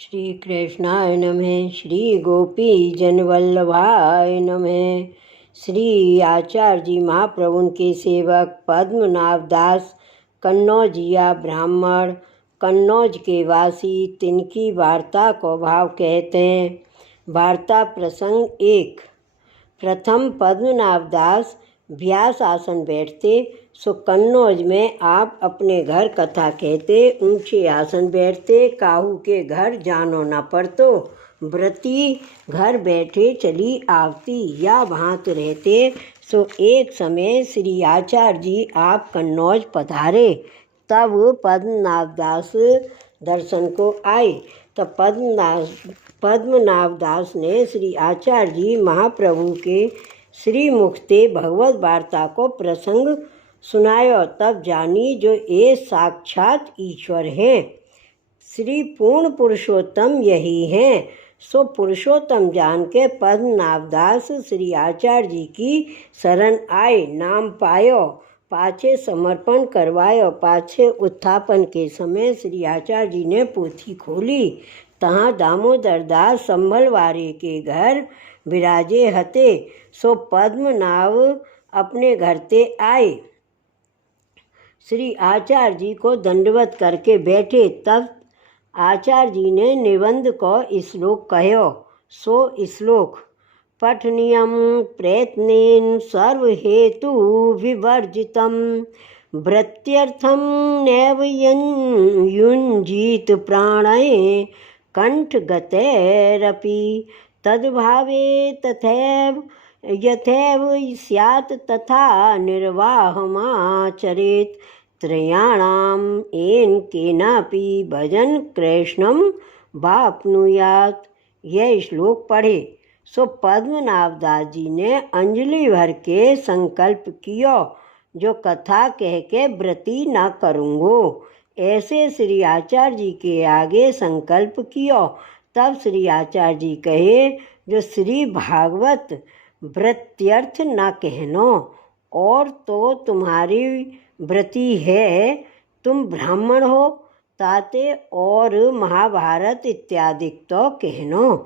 श्री कृष्णाय नमः। श्री गोपी जनवल्लभाय नमः। श्री आचार्य जी महाप्रभु के सेवक पद्मनाभ दास कन्नौजिया ब्राह्मण कन्नौज के वासी तिनकी वार्ता को भाव कहते हैं। वार्ता प्रसंग 1। प्रथम पद्मनाभ दास व्यास आसन बैठते सो कन्नौज में आप अपने घर कथा कहते। ऊंचे आसन बैठते काहू के घर जानो न पड़तो। व्रती घर बैठे चली आवती या भांत रहते सो एक समय श्री आचार्य जी आप कन्नौज पधारे। तब पद्मनाभ दास दर्शन को आए। तब पद्मनाभ दास ने श्री आचार्य जी महाप्रभु के श्री मुख ते भगवत वार्ता को प्रसंग सुनायो। तब जानी जो ये साक्षात ईश्वर हैं, श्री पूर्ण पुरुषोत्तम यही हैं। सो पुरुषोत्तम जान के पद्मनाभ दास श्री आचार्य जी की शरण आए। नाम पायो पाछे समर्पण करवायो। पाछे उत्थापन के समय श्री आचार्य जी ने पोथी खोली। तहाँ दामोदर दास संभलवारे के घर विराजे हते। सो पद्मनाभ अपने घर ते आए। श्री आचार्य जी को दंडवत करके बैठे। तब आचार्य जी ने निबंध को श्लोक कहो। सो श्लोक पठनीयम प्रयत्नेन सर्वहेतु विवर्जितम वृत्त्यर्थम नैव युञ्जीत प्राणये कंठगतैरपि तद्भावे तथैव यथैव स्यात् तथा निर्वाहमाचरेत् त्रयाणाम येन केनापि भजन कृष्णम वाप्नुयात्। यह श्लोक पढ़े। सो पद्मनाभ दास जी ने अंजलि भर के संकल्प कियो, जो कथा कह के व्रती न करूँगो। ऐसे श्री आचार्य जी के आगे संकल्प कियो। तब श्री आचार्य जी कहे, जो श्री भागवत व्रत्यर्थ न कहनो, और तो तुम्हारी व्रती है, तुम ब्राह्मण हो ताते और महाभारत इत्यादि तो कहनो।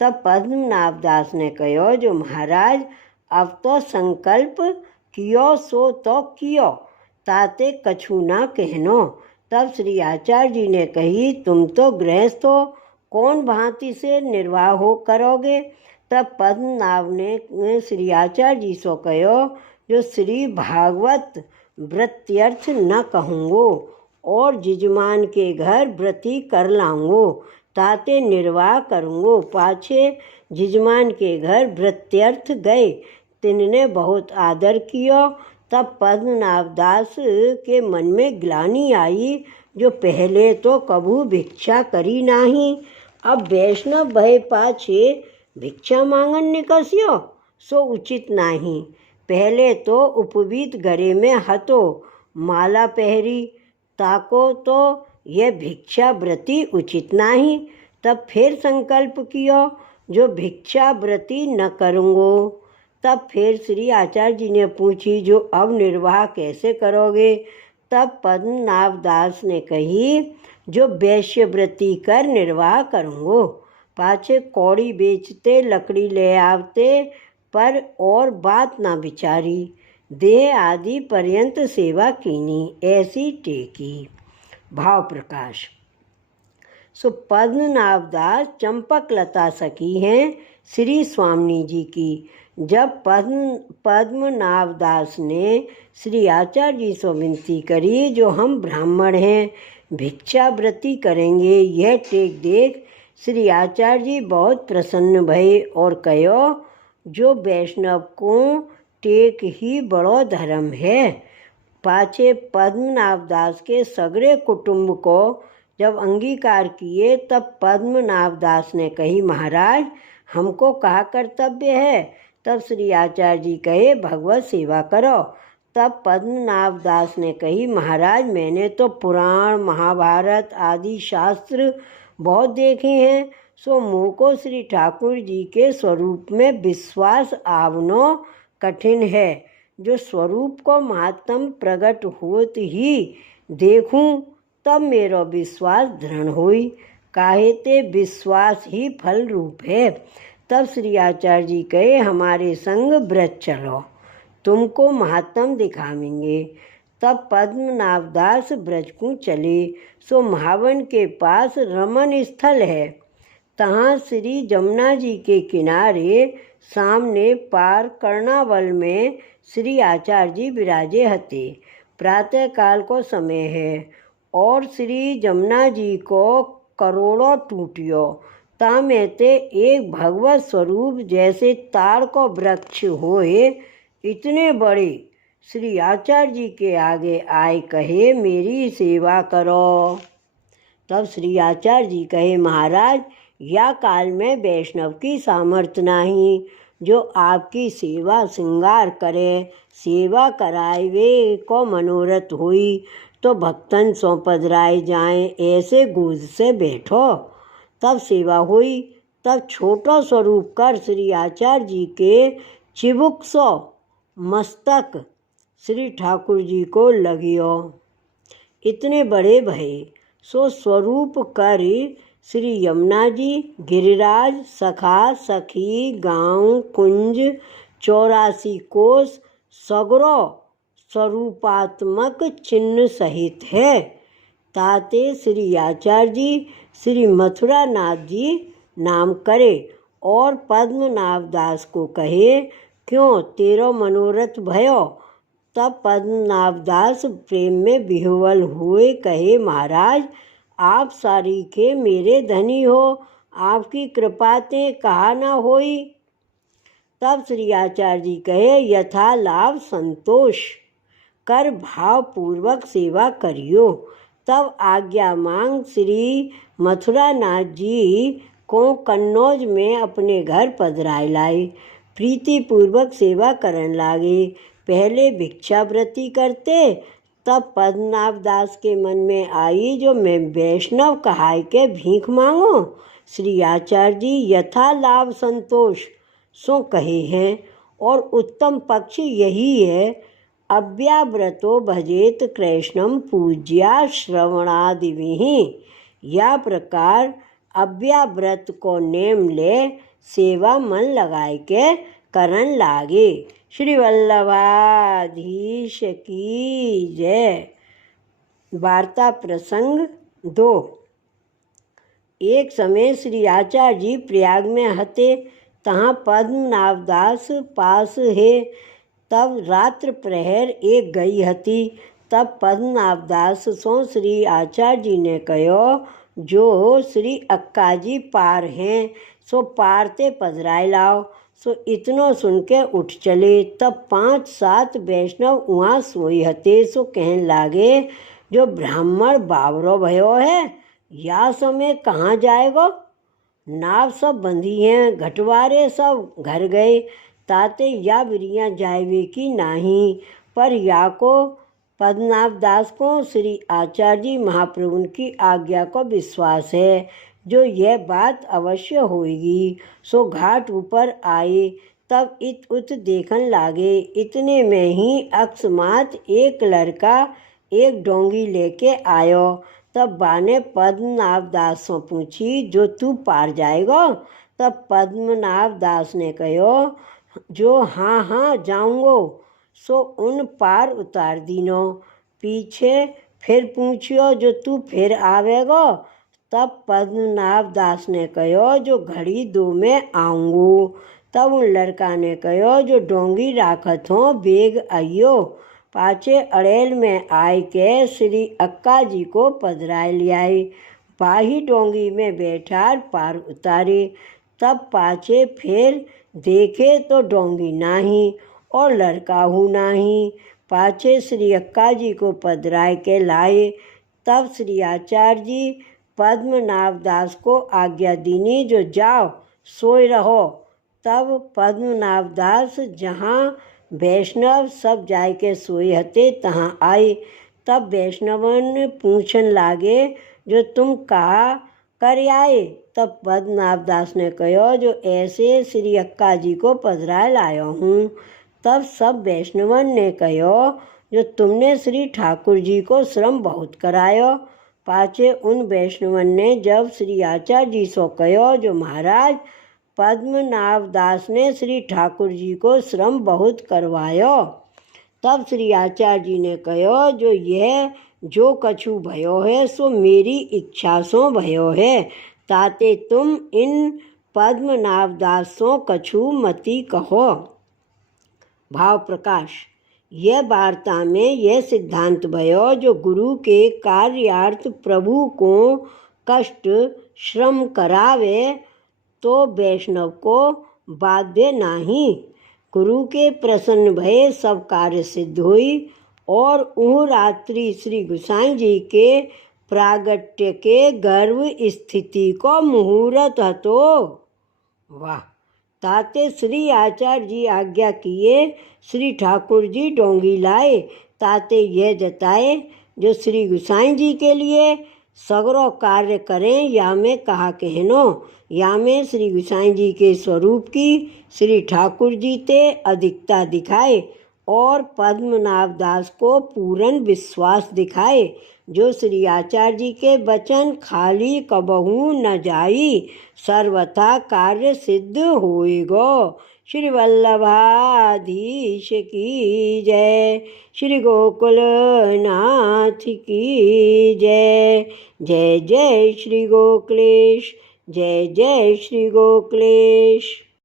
तब पद्मनाभ दास ने कहो, जो महाराज अब तो संकल्प कियो सो तो कियो, ताते कछु ना कहनो। तब श्री आचार्य जी ने कही, तुम तो गृहस्थ हो, कौन भांति से निर्वाह हो करोगे। तब पद्मनाभ ने श्री आचार्य जी सो कहो, जो श्री भागवत व्रत्यर्थ न कहूँगो और जिजमान के घर व्रती कर लाऊंगो, ताते निर्वाह करूँगो। पाछे जिजमान के घर व्रत्यर्थ गए, तिनने बहुत आदर कियो। तब पद्मनाभ दास के मन में ग्लानि आई, जो पहले तो कभू भिक्षा करी नाही, अब वैष्णव भय पाछे भिक्षा मांगन निकस्यो, सो उचित नाही। पहले तो उपवीत गरे में हतो, माला पहरी, ताको तो यह भिक्षा व्रती उचित नाही। तब फिर संकल्प कियो, जो भिक्षा व्रती न करूँगो। तब फिर श्री आचार्य जी ने पूछी, जो अब निर्वाह कैसे करोगे। तब पद्मनाभ दास ने कही, जो वैश्यव्रती कर निर्वाह करूँगो। पाछे कौड़ी बेचते लकड़ी ले आवते, पर और बात ना विचारी, देह आदि पर्यंत सेवा कीनी, ऐसी टेकी। भाव प्रकाश। सो पद्मनाभ दास चंपक लता सखी हैं श्री स्वामी जी की। जब पद्मनाभ दास ने श्री आचार्य जी से विनती करी, जो हम ब्राह्मण हैं, भिक्षाव्रती करेंगे, यह टेक देख श्री आचार्य जी बहुत प्रसन्न भये और कहो, जो वैष्णव को टेक ही बड़ो धर्म है। पाछे पद्मनाभ दास के सगरे कुटुंब को जब अंगीकार किए, तब पद्मनाभ दास ने कही, महाराज हमको कहा कर्तव्य है। तब श्री आचार्य जी कहे, भगवत सेवा करो। तब पद्मनाभ दास ने कही, महाराज मैंने तो पुराण महाभारत आदि शास्त्र बहुत देखे हैं, सो मुँह को श्री ठाकुर जी के स्वरूप में विश्वास आवनो कठिन है। जो स्वरूप को महात्म प्रकट होत ही देखूं, तब मेरो विश्वास दृढ़ होई। काहे ते विश्वास ही फल रूप है। तब श्री आचार्य जी कहे, हमारे संग ब्रज चलो, तुमको महात्म दिखावेंगे। तब पद्मनाभ दास ब्रज को चले। सो महावन के पास रमन स्थल है, तहाँ श्री जमुना जी के किनारे सामने पार कर्णावल में श्री आचार्य जी विराजे हते। प्रातः काल को समय है और श्री जमुना जी को करोड़ों टूटियो, तामे ते एक भगवत स्वरूप जैसे ताड़ को वृक्ष होए इतने बड़े श्री आचार्य जी के आगे आए, कहे मेरी सेवा करो। तब श्री आचार्य जी कहे, महाराज या काल में वैष्णव की सामर्थ्य नहीं, जो आपकी सेवा श्रृंगार करे। सेवा कराए वे को मनोरथ हुई, तो भक्तन सो पधराए जाएं, ऐसे गोद से बैठो। तब सेवा हुई। तब छोटा स्वरूप कर श्री आचार्य जी के चिबुक सो मस्तक श्री ठाकुर जी को लगियो, इतने बड़े भये। सो स्वरूप कर श्री यमुना जी, गिरिराज, सखा सखी, गांव, कुंज, 84 कोस सगरो स्वरूपात्मक चिन्ह सहित है। ताते श्री आचार्य जी श्री मथुरा नाथ जी नाम करे और पद्मनाभ दास को कहे, क्यों तेरो मनोरथ भयो। तब पद्मनाभ दास प्रेम में विह्वल हुए, कहे महाराज आप सारीखे मेरे धनी हो, आपकी कृपा ते कहा न होई। तब श्री आचार्य जी कहे, यथा लाभ संतोष कर भाव पूर्वक सेवा करियो। तब आज्ञा मांग श्री मथुरा नाथ जी को कन्नौज में अपने घर पधराए लाए। प्रीति पूर्वक सेवा करन लागे। पहले भिक्षावृत्ति करते, तब पद्मनाभ दास के मन में आई, जो मैं वैष्णव कहाय के भीख मांगो। श्री आचार्य जी यथा लाभ संतोष सो कहे हैं, और उत्तम पक्ष यही है, अव्याव्रतो भजेत कृष्णम पूज्या श्रवणादिभिः। या प्रकार अव्याव्रत को नेम ले, सेवा मन लगाए के करन लागे। श्री वल्लभाधीश की जय। वार्ता प्रसंग 2। एक समय श्री आचार्य जी प्रयाग में हते, तहाँ पद्मनाभ दास पास है। तब रात्र प्रहर एक गई हती। तब पद्मनाभ दास सो श्री आचार्य जी ने कहो, जो श्री अक्का जी पार हैं, सो पार ते पधराए लाओ। सो इतनो सुन के उठ चले। तब 5-7 वैष्णव वहाँ सोई हते। सो कहन लागे, जो ब्राह्मण बावरो भयो है, या समय कहाँ जाएगो। नाव सब बंधी हैं, घटवारे सब घर गए। ताते या बिरिया जाएवे की नाही। पर या को पद्मनाभ दास को श्री आचार्य जी महाप्रभु की आज्ञा को विश्वास है, जो यह बात अवश्य होगी। सो घाट ऊपर आए। तब इत उत देखन लागे। इतने में ही अकस्मात एक लड़का एक डोंगी लेके आयो। तब बाने पद्मनाभ दास से पूछी, जो तू पार जाएगो। तब पद्मनाभ दास ने कहो, जो हाँ हाँ जाऊँगो। सो उन पार उतार दीनो। पीछे फिर पूछियो, जो तू फिर आवेगो। तब पद्मनाभ दास ने कहो, जो घड़ी 2 में आऊँगो। तब उन लड़का ने कहो, जो डोंगी राखत हो बेग आइयो। पाछे अड़ेल में आए के श्री अक्का जी को पधराए लियाए। बाही डोंगी में बैठा पार उतारे। तब पाछे फिर देखे तो डोंगी नाही और लड़का हूँ नाही। पाछे श्री अक्का जी को पधराए के लाए। तब श्री आचार्य जी पद्मनाभ दास को आज्ञा दीनी, जो जाओ सोए रहो। तब पद्मनाभ दास जहाँ वैष्णव सब जाय के सोए हते, तहाँ आए। तब वैष्णवन पूछन लागे, जो तुम कहा कर आए। तब पद्मनाभ दास ने कहो, जो ऐसे श्री अक्का जी को पधराए लाया हूँ। तब सब वैष्णवन ने कहो, जो तुमने श्री ठाकुर जी को श्रम बहुत करायो। पाछे उन वैष्णवन ने जब श्री आचार्य जी सो कहो जो महाराज पद्मनाभ दास ने श्री ठाकुर जी को श्रम बहुत करवायो। तब श्री आचार्य जी ने कहो जो यह जो कछु भयो है सो मेरी इच्छा सो भयो है, ताते तुम इन पद्मनाभ दास सो कछु मति कहो। भाव प्रकाश। यह वार्ता में यह सिद्धांत भयो जो गुरु के कार्यार्थ प्रभु को कष्ट श्रम करावे तो वैष्णव को बाध्य नहीं। गुरु के प्रसन्न भये सब कार्य सिद्ध हुई और उह रात्रि श्री गोसाई जी के प्रागट्य के गर्भ स्थिति को मुहूर्त हतो। वाह। ताते श्री आचार्य जी आज्ञा किए श्री ठाकुर जी डोंगी लाए। ताते यह जताए जो श्री गोसाई जी के लिए सगरो कार्य करें या में कहा कहनो, या में श्री गोसाई जी के स्वरूप की श्री ठाकुर जी ते अधिकता दिखाए और पद्मनाभ दास को पूर्ण विश्वास दिखाए जो श्री आचार्य जी के वचन खाली कबहू न जाई, सर्वथा कार्य सिद्ध होएगो। श्री वल्लभाधीश की जय। श्री गोकुल नाथ की जय। जय जय श्री गोकुलेश। जय जय श्री गोकुलेश।